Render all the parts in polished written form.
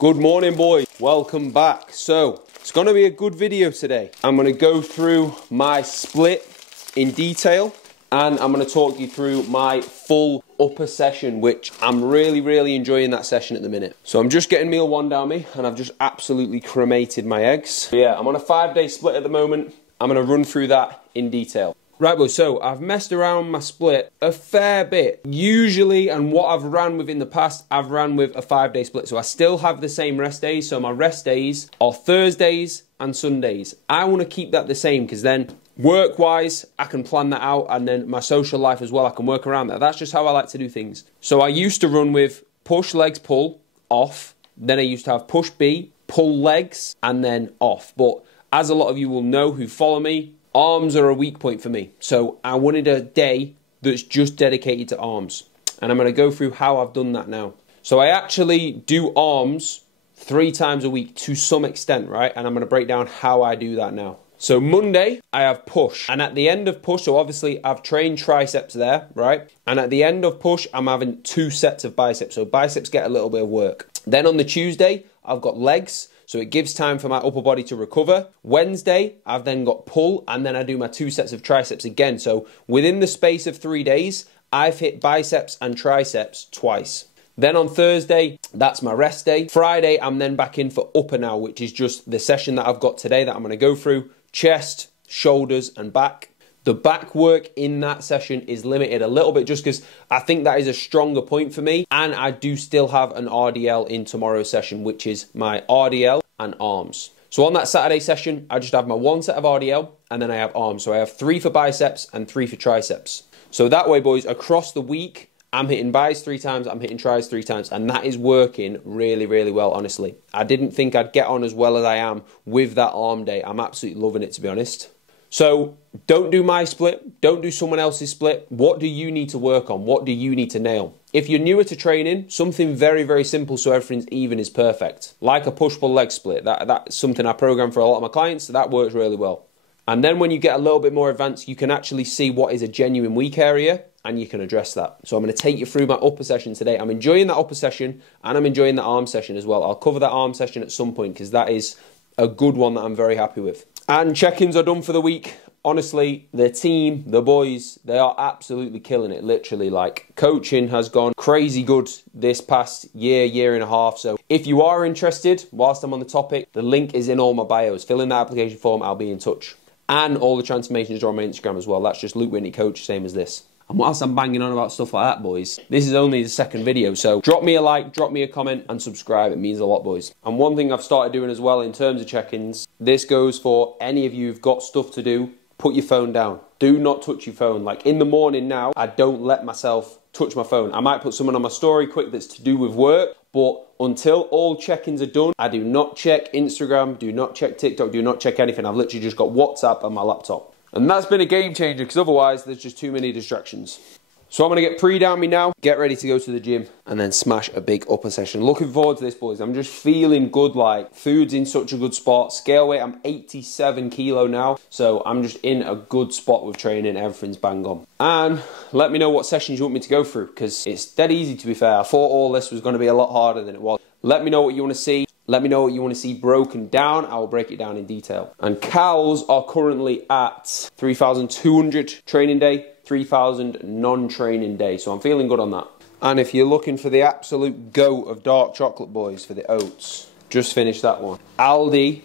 Good morning, boys. Welcome back. So, it's going to be a good video today. I'm going to go through my split in detail and I'm going to talk you through my full upper session, which I'm really enjoying that session at the minute. So I'm just getting meal one down me and I've just absolutely cremated my eggs. But yeah, I'm on a 5-day split at the moment. I'm going to run through that in detail. Right, boys, so I've messed around my split a fair bit. Usually, and what I've ran with in the past, I've ran with a 5-day split. So I still have the same rest days. So my rest days are Thursdays and Sundays. I want to keep that the same because then work-wise, I can plan that out. And then my social life as well, I can work around that. That's just how I like to do things. So I used to run with push, legs, pull, off. Then I used to have push B, pull legs, and then off. But as a lot of you will know who follow me, arms are a weak point for me. So I wanted a day that's just dedicated to arms. And I'm going to go through how I've done that now. So I actually do arms 3 times a week to some extent, right? And I'm going to break down how I do that now. So Monday, I have push. And at the end of push, so obviously I've trained triceps there, right? And at the end of push, I'm having 2 sets of biceps. So biceps get a little bit of work. Then on the Tuesday, I've got legs. So it gives time for my upper body to recover. Wednesday, I've then got pull, and then I do my 2 sets of triceps again. So within the space of 3 days, I've hit biceps and triceps twice. Then on Thursday, that's my rest day. Friday, I'm then back in for upper now, which is just the session that I've got today that I'm going to go through. Chest, shoulders, and back. The back work in that session is limited a little bit just because I think that is a stronger point for me. And I do still have an RDL in tomorrow's session, which is my RDL and arms. So on that Saturday session, I just have my 1 set of RDL and then I have arms. So I have 3 for biceps and 3 for triceps. So that way, boys, across the week, I'm hitting bis 3 times, I'm hitting tris 3 times, and that is working really well, honestly. I didn't think I'd get on as well as I am with that arm day. I'm absolutely loving it, to be honest. So don't do my split, don't do someone else's split. What do you need to work on? What do you need to nail? If you're newer to training, something very simple so everything's even is perfect. Like a push-pull leg split, that's something I program for a lot of my clients, so that works really well. And then when you get a little bit more advanced, you can actually see what is a genuine weak area and you can address that. So I'm going to take you through my upper session today. I'm enjoying that upper session and I'm enjoying the arm session as well. I'll cover that arm session at some point because that is a good one that I'm very happy with. And check-ins are done for the week. Honestly, the team, the boys, they are absolutely killing it, literally. Like, coaching has gone crazy good this past year and a half. So if you are interested, whilst I'm on the topic, the link is in all my bios. Fill in the application form, I'll be in touch. And all the transformations are on my Instagram as well. That's just LukeWhitneyCoach, same as this. And whilst I'm banging on about stuff like that, boys, this is only the second video. So drop me a like, drop me a comment, and subscribe. It means a lot, boys. And one thing I've started doing as well in terms of check-ins, this goes for any of you who've got stuff to do. Put your phone down. Do not touch your phone. Like in the morning now, I don't let myself touch my phone. I might put someone on my story quick that's to do with work, but until all check-ins are done, I do not check Instagram, do not check TikTok, do not check anything. I've literally just got WhatsApp on my laptop. And that's been a game changer because otherwise there's just too many distractions. So I'm going to get pre down me now, get ready to go to the gym and then smash a big upper session. Looking forward to this, boys. I'm just feeling good, like food's in such a good spot. Scale weight, I'm 87 kilo now. So I'm just in a good spot with training. Everything's bang on. And let me know what sessions you want me to go through because it's dead easy, to be fair. I thought all this was going to be a lot harder than it was. Let me know what you want to see. Let me know what you want to see broken down. I will break it down in detail. And cows are currently at 3,200 training day, 3,000 non-training day. So I'm feeling good on that. And if you're looking for the absolute goat of dark chocolate, boys, for the oats, just finished that one. Aldi,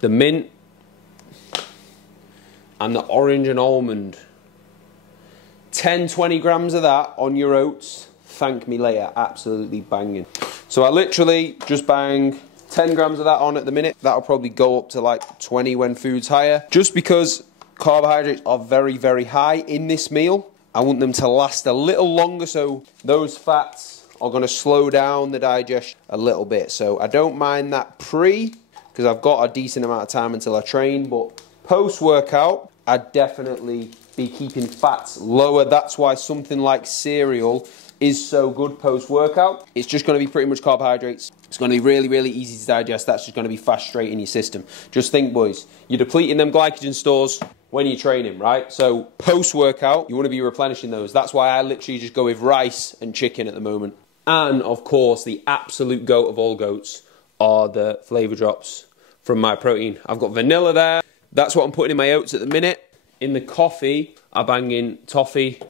the mint, and the orange and almond. 10, 20 grams of that on your oats. Thank me later. Absolutely banging. So I literally just bang 10 grams of that on at the minute. That'll probably go up to like 20 when food's higher. Just because carbohydrates are very high in this meal, I want them to last a little longer so those fats are going to slow down the digestion a little bit. So I don't mind that pre because I've got a decent amount of time until I train, but post-workout, I'd definitely be keeping fats lower. That's why something like cereal is so good post-workout. It's just going to be pretty much carbohydrates. It's going to be really easy to digest. That's just going to be fast straight in your system. Just think, boys, you're depleting them glycogen stores when you're training, right? So post-workout, you want to be replenishing those. That's why I literally just go with rice and chicken at the moment. And of course, the absolute goat of all goats are the flavor drops from My Protein. I've got vanilla there. That's what I'm putting in my oats at the minute. In the coffee, I bang in toffee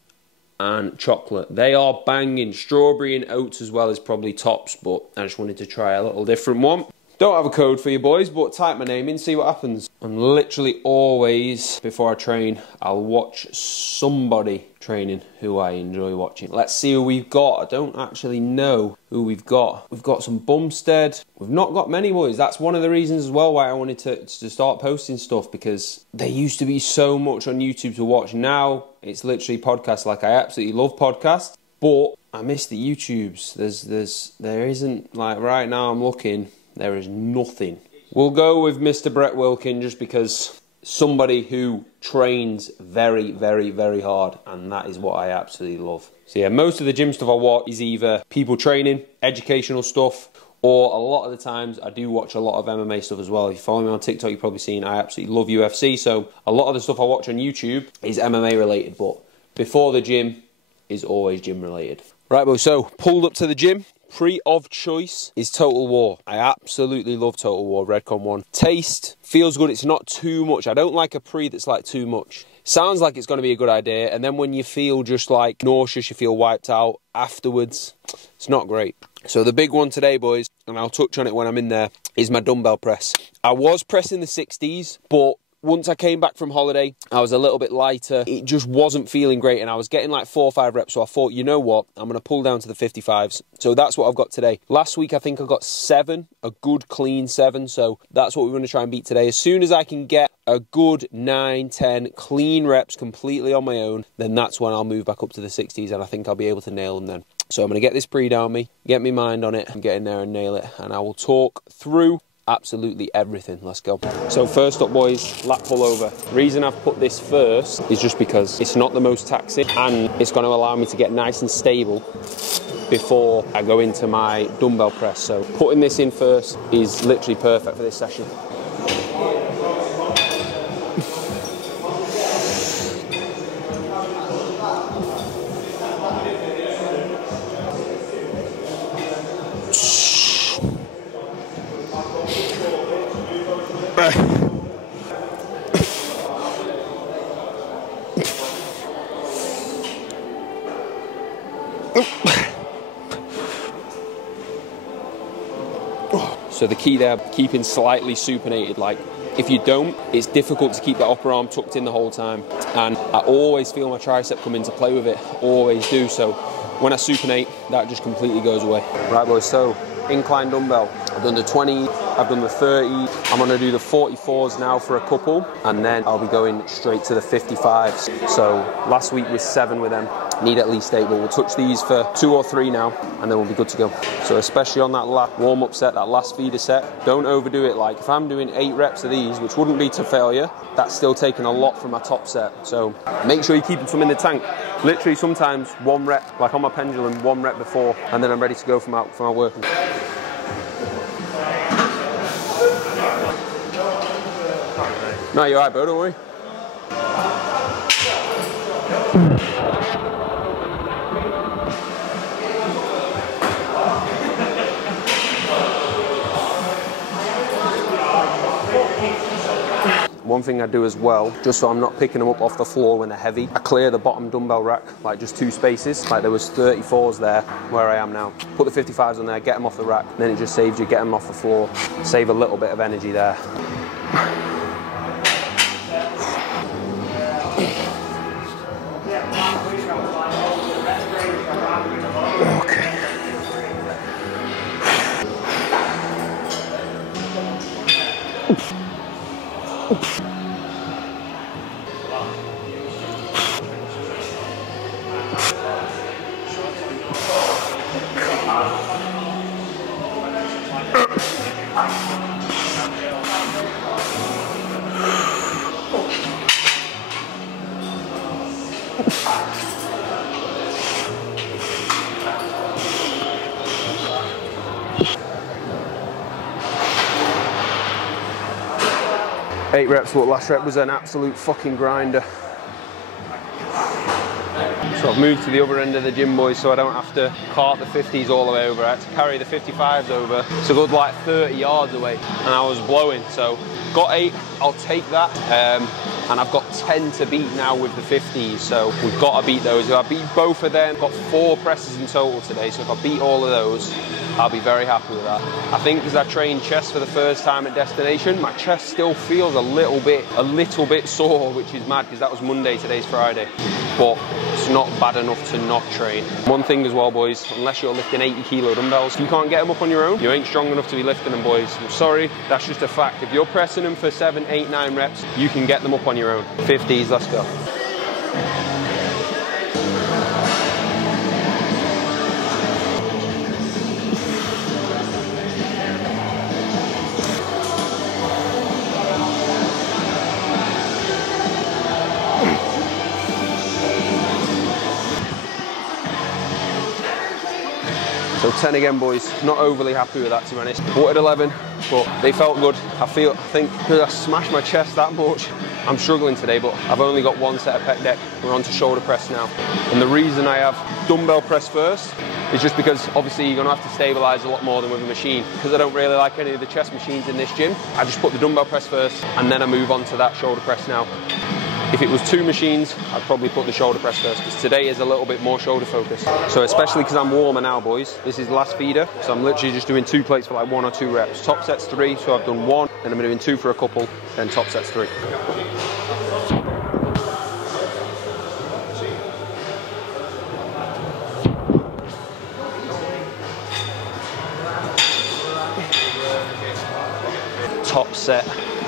and chocolate. They are banging. Strawberry and oats as well is probably tops, but I just wanted to try a little different one. Don't have a code for you boys, but type my name in, see what happens. And literally always, before I train, I'll watch somebody training who I enjoy watching. Let's see who we've got. I don't actually know who we've got. We've got some Bumstead. We've not got many boys. That's one of the reasons as well why I wanted to start posting stuff, because there used to be so much on YouTube to watch. Now, it's literally podcasts. Like, I absolutely love podcasts, but I miss the YouTubes. There isn't, like right now I'm looking, there is nothing. We'll go with Mr. Brett Wilkin just because somebody who trains very, very, very hard, and that is what I absolutely love. So yeah, most of the gym stuff I watch is either people training, educational stuff, or a lot of the times I do watch a lot of MMA stuff as well. If you follow me on TikTok, you've probably seen I absolutely love UFC, so a lot of the stuff I watch on YouTube is MMA related, but before the gym is always gym related. Right, boys, so pulled up to the gym. Pre of choice is Total War. I absolutely love Total War, Redcon 1. Taste, feels good, it's not too much. I don't like a pre that's like too much. Sounds like it's going to be a good idea, and then when you feel just like nauseous, you feel wiped out afterwards, it's not great. So the big one today, boys, and I'll touch on it when I'm in there, is my dumbbell press. I was pressing the 60s, but once I came back from holiday, I was a little bit lighter. It just wasn't feeling great, and I was getting like 4 or 5 reps, so I thought, you know what, I'm going to pull down to the 55s. So that's what I've got today. Last week, I think I got 7, a good clean 7, so that's what we're going to try and beat today. As soon as I can get a good 9, 10 clean reps completely on my own, then that's when I'll move back up to the 60s, and I think I'll be able to nail them then. So I'm going to get this pre down me, get my mind on it, and get in there and nail it, and I will talk through absolutely everything. Let's go. So first up, boys, lat pull over. The reason I've put this first is just because it's not the most taxing, and it's going to allow me to get nice and stable before I go into my dumbbell press. So putting this in first is literally perfect for this session. So the key there, keeping slightly supinated. Like, if you don't, it's difficult to keep that upper arm tucked in the whole time. And I always feel my tricep come into play with it, always do. So when I supinate, that just completely goes away. Right, boys, so incline dumbbell. I've done the 20, I've done the 30. I'm gonna do the 44s now for a couple, and then I'll be going straight to the 55s. So last week was 7 with them. Need at least 8, but we'll touch these for 2 or 3 now, and then we'll be good to go. So especially on that last warm-up set, that last feeder set, don't overdo it. Like, if I'm doing 8 reps of these, which wouldn't be to failure, that's still taking a lot from my top set. So make sure you're keeping some in the tank. Literally sometimes 1 rep, like on my pendulum, 1 rep before, and then I'm ready to go for my working. No, you're all right, bro, don't worry. One thing I do as well, just so I'm not picking them up off the floor when they're heavy, I clear the bottom dumbbell rack, like just 2 spaces. Like there was 34s there where I am now. Put the 55s on there, get them off the rack, then it just saves you getting them off the floor. Save a little bit of energy there. Okay. 8 reps, but last rep was an absolute fucking grinder. So I've moved to the other end of the gym, boys, so I don't have to cart the 50s all the way over. I had to carry the 55s over. It's a good like 30 yards away, and I was blowing. So got 8, I'll take that. And I've got 10 to beat now with the 50s, so we've got to beat those. If I beat both of them, I've got 4 presses in total today, so if I beat all of those, I'll be very happy with that. I think because I trained chest for the first time at Destination, my chest still feels a little bit sore, which is mad because that was Monday, today's Friday. But it's not bad enough to not train. One thing as well, boys, unless you're lifting 80 kilo dumbbells, you can't get them up on your own. You ain't strong enough to be lifting them, boys. I'm sorry, that's just a fact. If you're pressing them for 7, 8, 9 reps, you can get them up on your own. 50s, let's go. So 10 again, boys. Not overly happy with that, to be honest. Wanted 11, but they felt good. I think because I smashed my chest that much, I'm struggling today, but I've only got 1 set of pec deck. We're on to shoulder press now. And the reason I have dumbbell press first is just because obviously you're gonna have to stabilize a lot more than with a machine. Because I don't really like any of the chest machines in this gym, I just put the dumbbell press first and then I move on to that shoulder press now. If it was 2 machines, I'd probably put the shoulder press first, because today is a little bit more shoulder focused. So especially because I'm warmer now, boys, this is the last feeder, so I'm literally just doing 2 plates for like 1 or 2 reps. Top set's 3, so I've done 1, then I'm doing 2 for a couple, then top set's 3. Top set.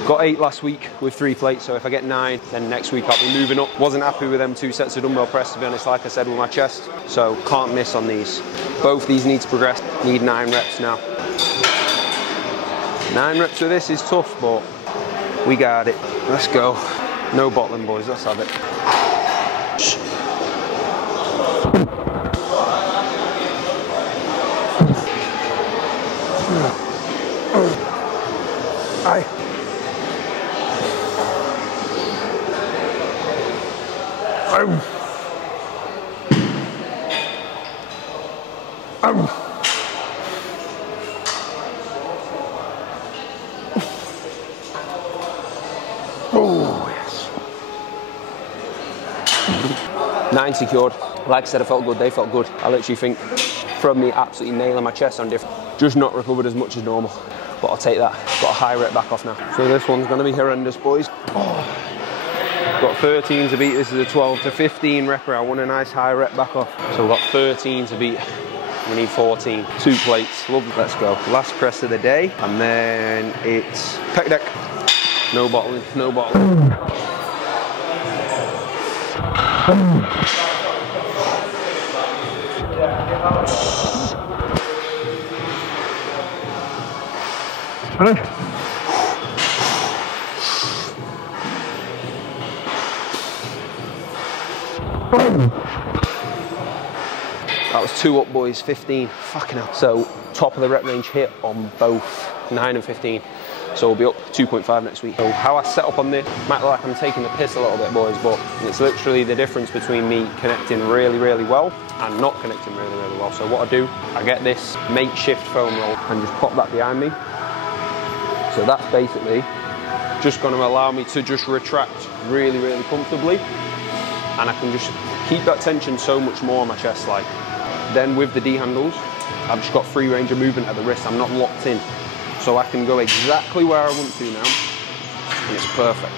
Got 8 last week with 3 plates, so if I get 9, then next week I'll be moving up. Wasn't happy with them 2 sets of dumbbell press, to be honest, like I said, with my chest, so can't miss on these. Both these need to progress, need 9 reps now. 9 reps of this is tough, but we got it. Let's go. No bottling, boys, let's have it. Aye. Oh, yes. 9 secured. Like I said, I felt good, they felt good. I literally think from me absolutely nailing my chest on different, just not recovered as much as normal. But I'll take that. Got a high rep back off now. So this one's gonna be horrendous, boys. Oh. Got 13 to beat, this is a 12 to 15 repper. I want a nice high rep back off. So we've got 13 to beat, we need 14. 2 plates, lovely, let's go. Last press of the day, and then it's pec deck. No bottling, no bottling. That was 2 up, boys, 15, fucking hell. So top of the rep range hit on both 9 and 15. So we'll be up 2.5 next week. So how I set up on this, might look like I'm taking the piss a little bit, boys, but it's literally the difference between me connecting really, really well and not connecting really, really well. So what I do, I get this makeshift foam roll and just pop that behind me. So that's basically just going to allow me to just retract really, really comfortably, and I can just keep that tension so much more on my chest. Like, then with the D handles, I've just got free range of movement at the wrist. I'm not locked in, so I can go exactly where I want to now, and it's perfect.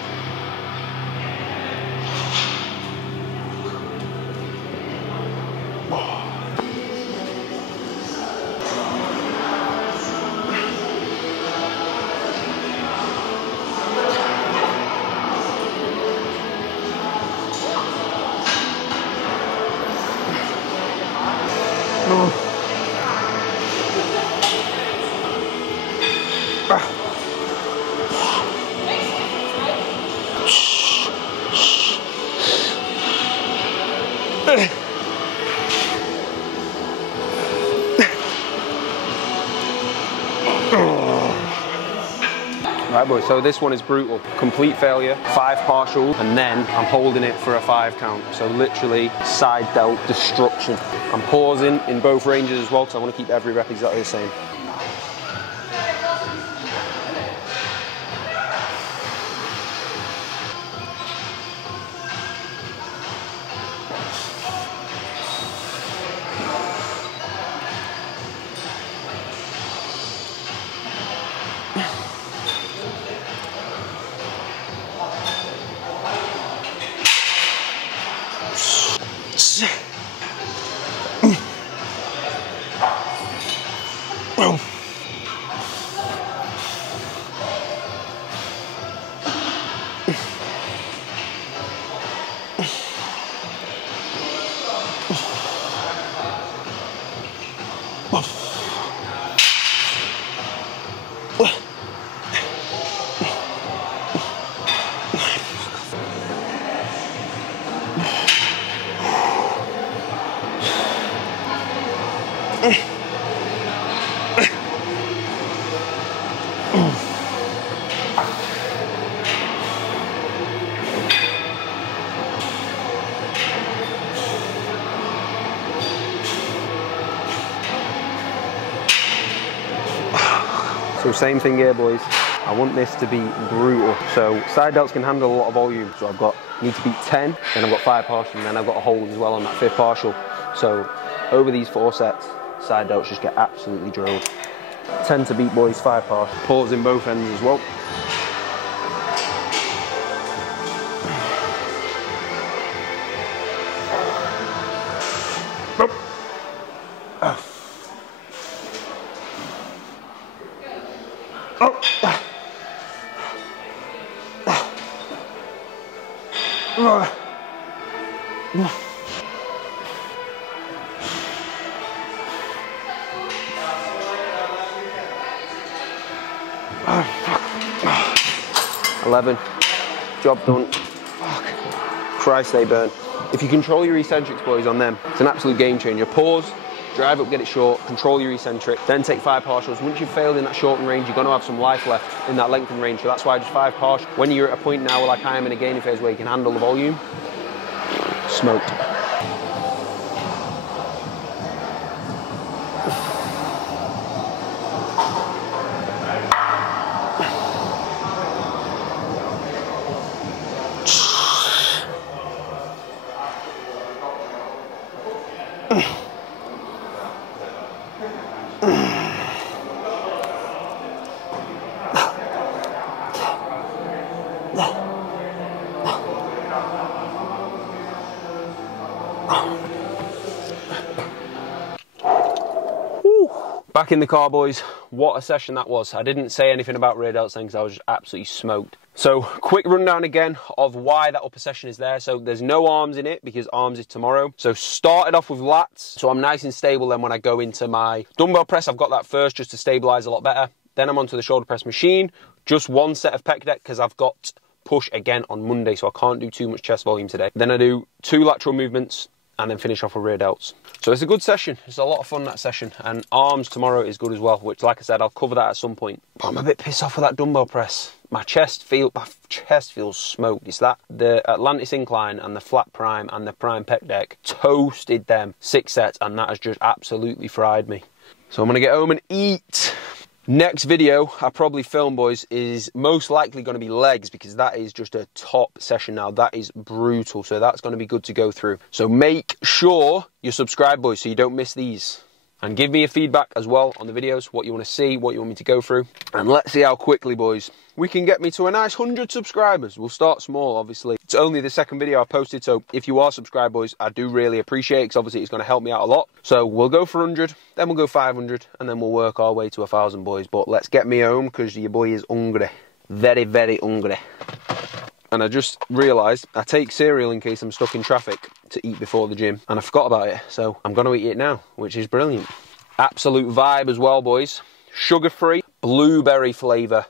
Right boys, so this one is brutal. Complete failure, 5 partial, and then I'm holding it for a 5 count. So literally side delt destruction. I'm pausing in both ranges as well, because I want to keep every rep exactly the same. So same thing here boys, I want this to be brutal. So side delts can handle a lot of volume. So need to beat 10, then I've got 5 partial, and then I've got a hold as well on that 5th partial. So over these 4 sets, side delts just get absolutely drilled. 10 to beat boys, 5 partial. Pause in both ends as well. Job done. Fuck. Christ, they burn. If you control your eccentrics, boys, on them, it's an absolute game changer. Pause, drive up, get it short, control your eccentric, then take 5 partials. Once you've failed in that shortened range, you're going to have some life left in that lengthened range. So that's why just 5 partials. When you're at a point now, like I am in a gaining phase where you can handle the volume, smoked. Back in the car, boys. What a session that was. I didn't say anything about rear delts then because I was just absolutely smoked. So quick rundown again of why that upper session is there. So there's no arms in it because arms is tomorrow. So started off with lats, so I'm nice and stable. Then when I go into my dumbbell press, I've got that first just to stabilize a lot better. Then I'm onto the shoulder press machine, just 1 set of pec deck because I've got push again on Monday, so I can't do too much chest volume today. Then I do 2 lateral movements and then finish off with rear delts. So it's a good session. It's a lot of fun, that session. And arms tomorrow is good as well, which, like I said, I'll cover that at some point. But I'm a bit pissed off with that dumbbell press. My chest feels smoked. It's that the Atlantis incline and the flat prime and the prime pec deck toasted them 6 sets, and that has just absolutely fried me. So I'm gonna get home and eat. Next video I probably film, boys, is most likely going to be legs because that is just a top session now. That is brutal, so that's going to be good to go through. So make sure you're subscribed, boys, so you don't miss these. And give me a feedback as well on the videos, what you want to see, what you want me to go through. And let's see how quickly, boys, we can get me to a nice 100 subscribers. We'll start small, obviously. It's only the 2nd video I've posted, so if you are subscribed, boys, I do really appreciate it because obviously it's going to help me out a lot. So we'll go for 100, then we'll go 500, and then we'll work our way to 1,000, boys. But let's get me home because your boy is hungry. Very, very hungry. And I just realised I take cereal in case I'm stuck in traffic to eat before the gym, and I forgot about it, so I'm going to eat it now, which is brilliant. Absolute vibe as well, boys. Sugar-free, blueberry flavour.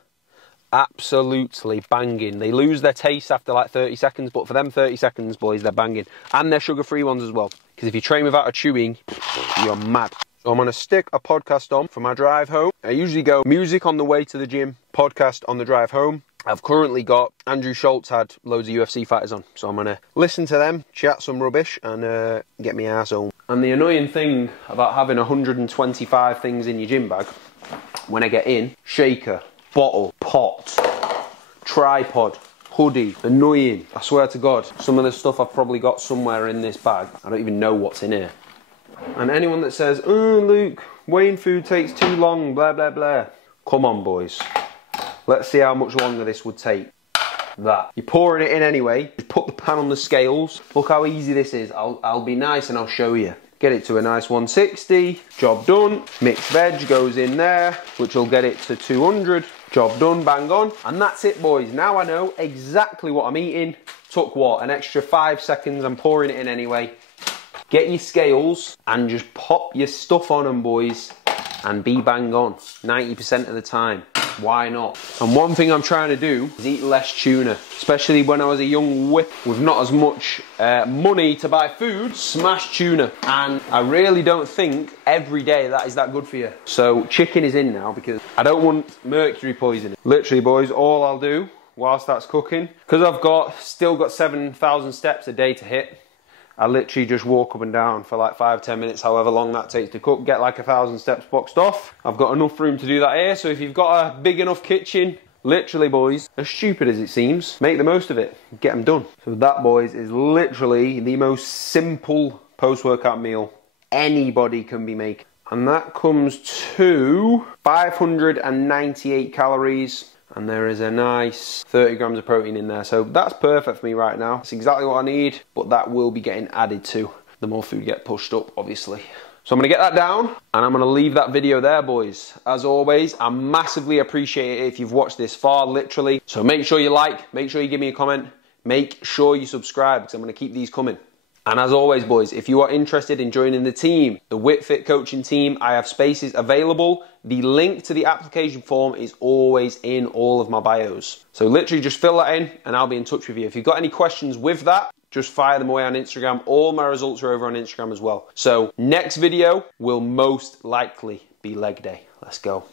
Absolutely banging. They lose their taste after like 30 seconds, but for them 30 seconds, boys, they're banging. And they're sugar-free ones as well, because if you train without a chewing, you're mad. So So I'm going to stick a podcast on for my drive home. I usually go music on the way to the gym, podcast on the drive home. I've currently got Andrew Schultz had loads of UFC fighters on, so I'm going to listen to them, chat some rubbish, and get me ass home. And the annoying thing about having 125 things in your gym bag, when I get in, shaker, bottle, pot, tripod, hoodie, annoying. I swear to God, some of the stuff I've probably got somewhere in this bag, I don't even know what's in here. And anyone that says, oh Luke, weighing food takes too long, blah blah blah. Come on boys, let's see how much longer this would take. That. You're pouring it in anyway, just put the pan on the scales. Look how easy this is. I'll be nice and I'll show you. Get it to a nice 160, job done. Mixed veg goes in there, which will get it to 200. Job done, bang on. And that's it boys, now I know exactly what I'm eating. Took what, an extra 5 seconds, I'm pouring it in anyway. Get your scales and just pop your stuff on them boys and be bang on, 90% of the time. Why not? And one thing I'm trying to do is eat less tuna, especially when I was a young whip with not as much money to buy food. Smash tuna, and I really don't think every day that is that good for you. So chicken is in now because I don't want mercury poisoning. Literally boys, all I'll do whilst that's cooking, because I've still got 7,000 steps a day to hit, I literally just walk up and down for like 5-10 minutes, however long that takes to cook, get like 1,000 steps boxed off. I've got enough room to do that here, so if you've got a big enough kitchen, literally boys, as stupid as it seems, make the most of it, get them done. So that boys is literally the most simple post-workout meal anybody can be making. And that comes to 598 calories. And there is a nice 30 grams of protein in there. So that's perfect for me right now. It's exactly what I need, but that will be getting added to the more food get pushed up, obviously. So I'm gonna get that down and I'm gonna leave that video there, boys. As always, I massively appreciate it if you've watched this far, literally. So make sure you like, make sure you give me a comment, make sure you subscribe because I'm gonna keep these coming. And as always, boys, if you are interested in joining the team, the WhitFit coaching team, I have spaces available. The link to the application form is always in all of my bios. So literally just fill that in and I'll be in touch with you. If you've got any questions with that, just fire them away on Instagram. All my results are over on Instagram as well. So next video will most likely be leg day. Let's go.